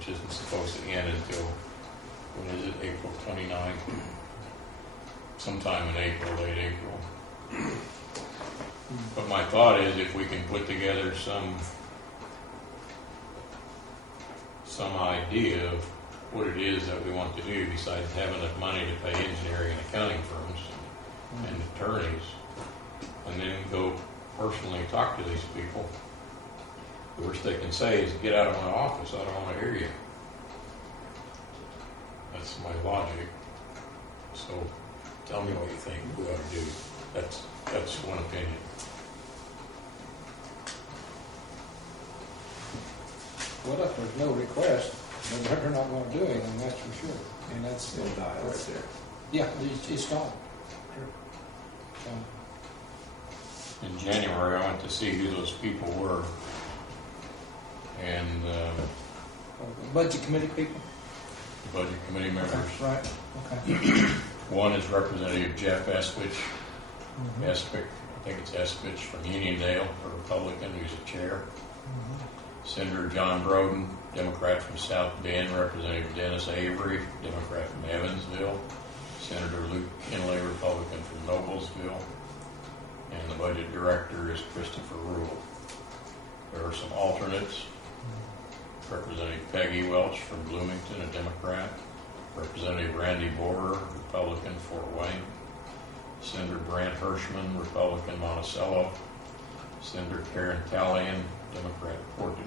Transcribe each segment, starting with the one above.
which isn't supposed to end until, when is it, April 29th? Sometime in April, late April. But my thought is if we can put together some idea of what it is that we want to do besides having enough money to pay engineering and accounting firms and attorneys, and then go personally talk to these people. The worst they can say is, get out of my office, I don't want to hear you. That's my logic. So tell me what you think we ought to do. That's one opinion. Well, if there's no request, then they're not going to do anything, that's for sure. And that's Still die right there. yeah, it's gone. So, In January, I went to see who those people were, and budget committee people? the budget committee members. Okay, right. Okay. One is Representative Jeff Espich. Mm-hmm. Espich, I think it's Espich from Uniondale, a Republican who's a chair. Mm-hmm. Senator John Broden, Democrat from South Bend. Representative Dennis Avery, Democrat from Evansville. Senator Luke Kinley, Republican from Noblesville. And the budget director is Christopher Rule. There are some alternates. Representative Peggy Welch from Bloomington, a Democrat. Representative Randy Borer, Republican, Fort Wayne. Senator Brant Hirschman, Republican, Monticello. Senator Karen Callion, Democrat, Portage.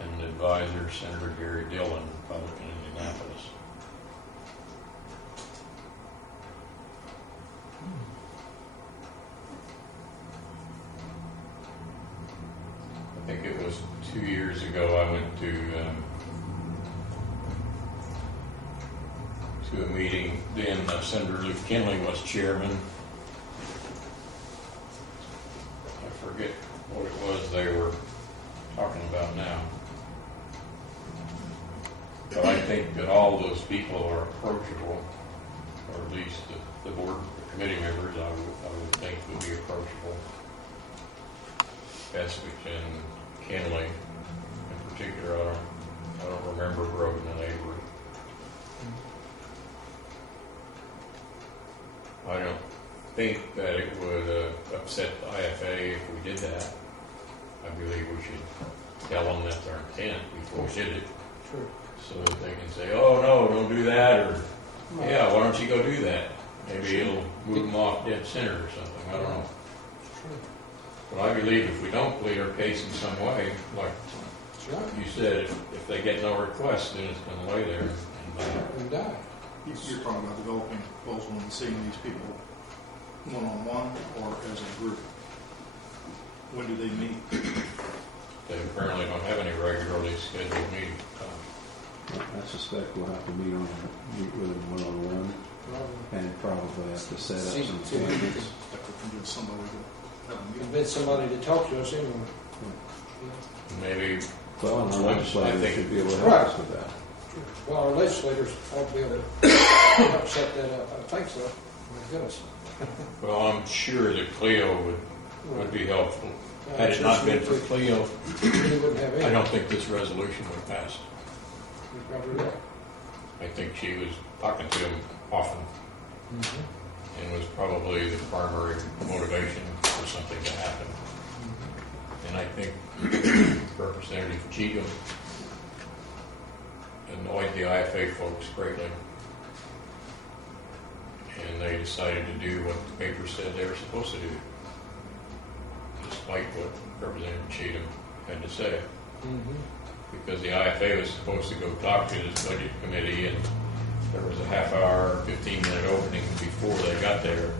And an advisor, Senator Gary Dillon, Republican, Indianapolis. I think it was 2 years ago I went to a meeting. Then Senator Luke Kinley was chairman. I forget what it was they were talking about now. But I think that all those people are approachable, or at least the board, the committee members, I would think would be approachable. Espich and Kinley in particular, I don't remember Broden and Avery. I don't think that it would upset the IFA if we did that. I believe we should tell them that's our intent before we did it. Sure. So that they can say, oh no, don't do that, or yeah, why don't you go do that? Maybe it'll move them off dead center or something, I don't know. Sure. But I believe if we don't plead our case in some way, like you said, if they get no request, then it's going to lay there And die. You're talking about developing a proposal and seeing these people one-on-one or as a group. When do they meet? They apparently don't have any regularly scheduled meetings. I suspect we'll have to meet with them one-on-one, and probably have to set up some appointments. Have to convince somebody to have a meeting. Convince somebody to talk to us anyway. Maybe. Well, and the legislature should be able to help Right. us with that. Well, our legislators ought to be able to help set that up. I think so. My goodness. Well, I'm sure that Cleo would be helpful. Had it not been for Cleo, We wouldn't have any. I don't think this resolution would pass. You're probably right. I think she was talking to him often Mm-hmm. and was probably the primary motivation for something to happen. And I think Representative Cheatham annoyed the IFA folks greatly. And they decided to do what the paper said they were supposed to do, despite what Representative Cheatham had to say. Mm-hmm. Because the IFA was supposed to go talk to this budget committee, and there was a half-hour, 15-minute opening before they got there.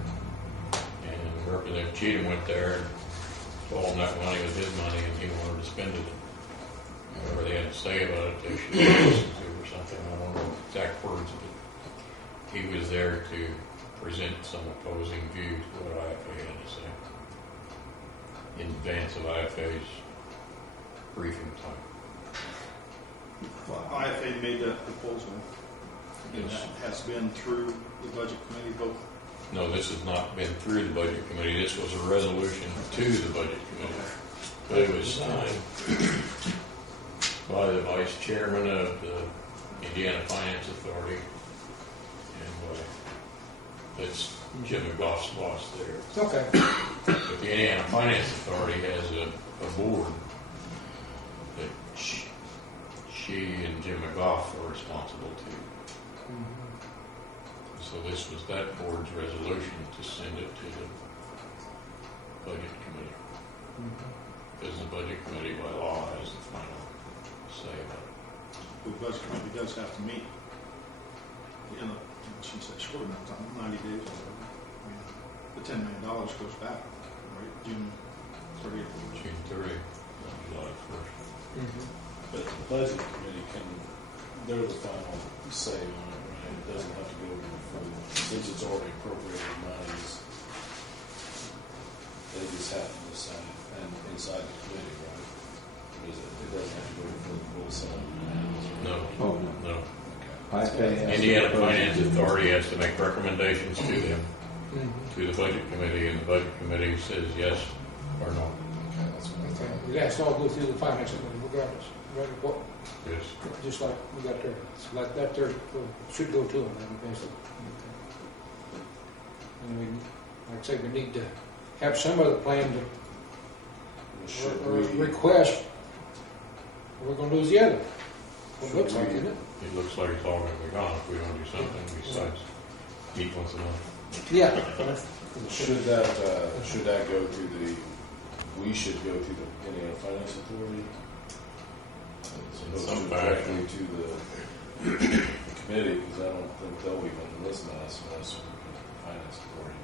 And Representative Cheatham went there and told them that money was his money and he wanted to spend it. Whatever they had to say about it, they should listen to or something. I don't know the exact words, but he was there to present some opposing views to what IFA had to say in advance of IFA's briefing time. IFA made that proposal, and Yes. that has been through the budget committee vote. No, this has not been through the budget committee. This was a resolution to the budget committee. But it was signed. by the vice chairman of the Indiana Finance Authority, and that's Jim McGough's boss there. Okay. But the Indiana Finance Authority has a board that she and Jim McGough are responsible to. So this was that board's resolution to send it to the budget committee. Because the budget committee by law has the final say about it. The budget committee does have to meet, she said short enough time, 90 days or whatever. I mean, the $10 million goes back, right, June 30th. June 30th, July 1st. But the budget committee they're the final say on it, right? It doesn't have to go to the full, since it's already appropriated monies. They just have to decide, and inside the committee, right? It doesn't have to go to the full Senate. No. Oh, no. Indiana Finance Authority has to make recommendations to them, to the budget committee, and the budget committee says yes or no. Okay. It has to all go through the finance committee regardless. Right? What? Yes. Just like we got there. It's like that there should go to them, basically. And we, like I say, we need to have some other plan to or request. We're going to lose the other. What it looks like, isn't it? It looks like it's all going to be gone if we don't do something besides meet once a month. Yeah. Should that go to we should go to the Indiana Finance Authority? In some Directly fashion. to the committee, because I don't think they'll even listen to us unless we go to the Finance Authority.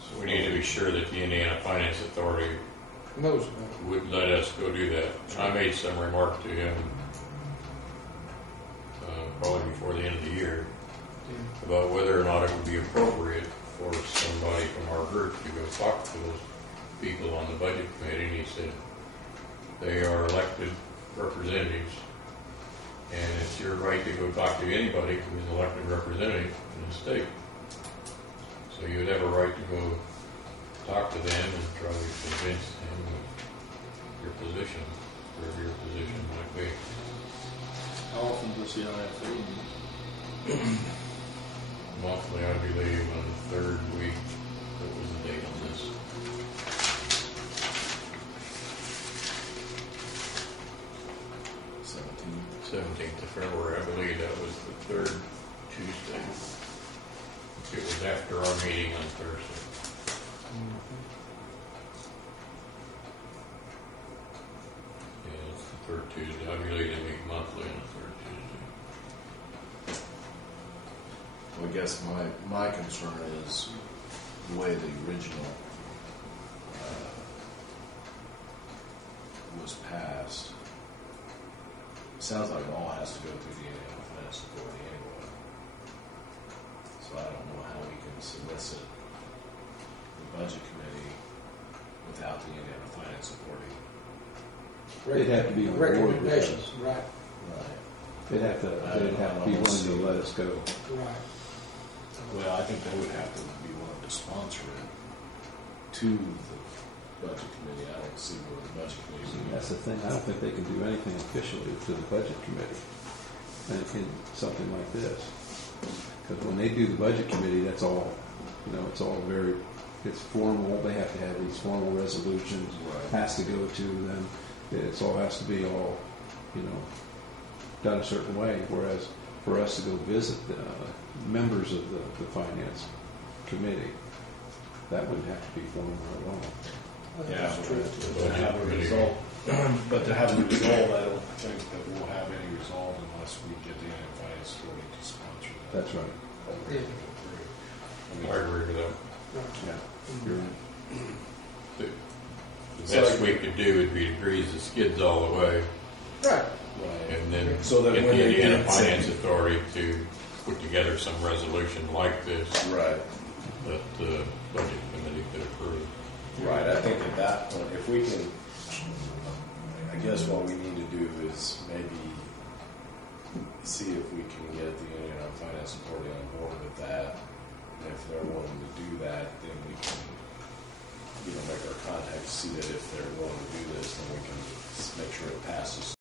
So we need to be sure that the Indiana Finance Authority Knows about it. would let us go do that. I made some remark to him probably before the end of the year about whether or not it would be appropriate for somebody from our group to go talk to those people on the budget committee. And he said they are elected representatives, and it's your right to go talk to anybody who is an elected representative in the state. So you would have a right to go talk to them and try to convince them of your position, whatever your position might be. How often does the IFA meet? Monthly, I believe, on the third week. What was the date on this? 17th of February. I believe that was the third Tuesday. It was after our meeting on Thursday. Yeah, it's the third Tuesday. I believe they meet monthly on the third Tuesday. Well, I guess my concern is the way the original was passed. It sounds like it all has to go through the Indiana Finance Authority anyway. So I don't know how we can solicit the budget committee without the Indiana Finance Authority. They'd have to be on board with recommendations, us. right? Right. They'd have to be willing to let us go. Right. Well, I think they would have to be willing to sponsor it to the budget committee. I don't see where the budget committee would. That's the thing. I don't think they can do anything officially to the budget committee in something like this. Because when they do the budget committee, that's all, it's all it's formal. They have to have these formal resolutions. Right. Has to go to them. It all has to be all, done a certain way. Whereas for us to go visit members of the finance committee, that wouldn't have to be formal at all. Yeah, That's true. to have a result, but to have a result, I don't think that we'll have any result unless we get the Indiana Finance Authority to sponsor that. That's right. Yeah. I agree with that. Yeah. You're right. The best we could do would be to grease the skids all the way, Right. Right. and then So that get when the they Indiana get Finance some- Authority to put together some resolution like this Right. that the budget committee could approve. Right. I think at that point, if we can, I guess what we need to do is maybe see if we can get the Indiana Finance Authority on board with that. And if they're willing to do that, then we can, make our contacts see that if they're willing to do this, then we can make sure it passes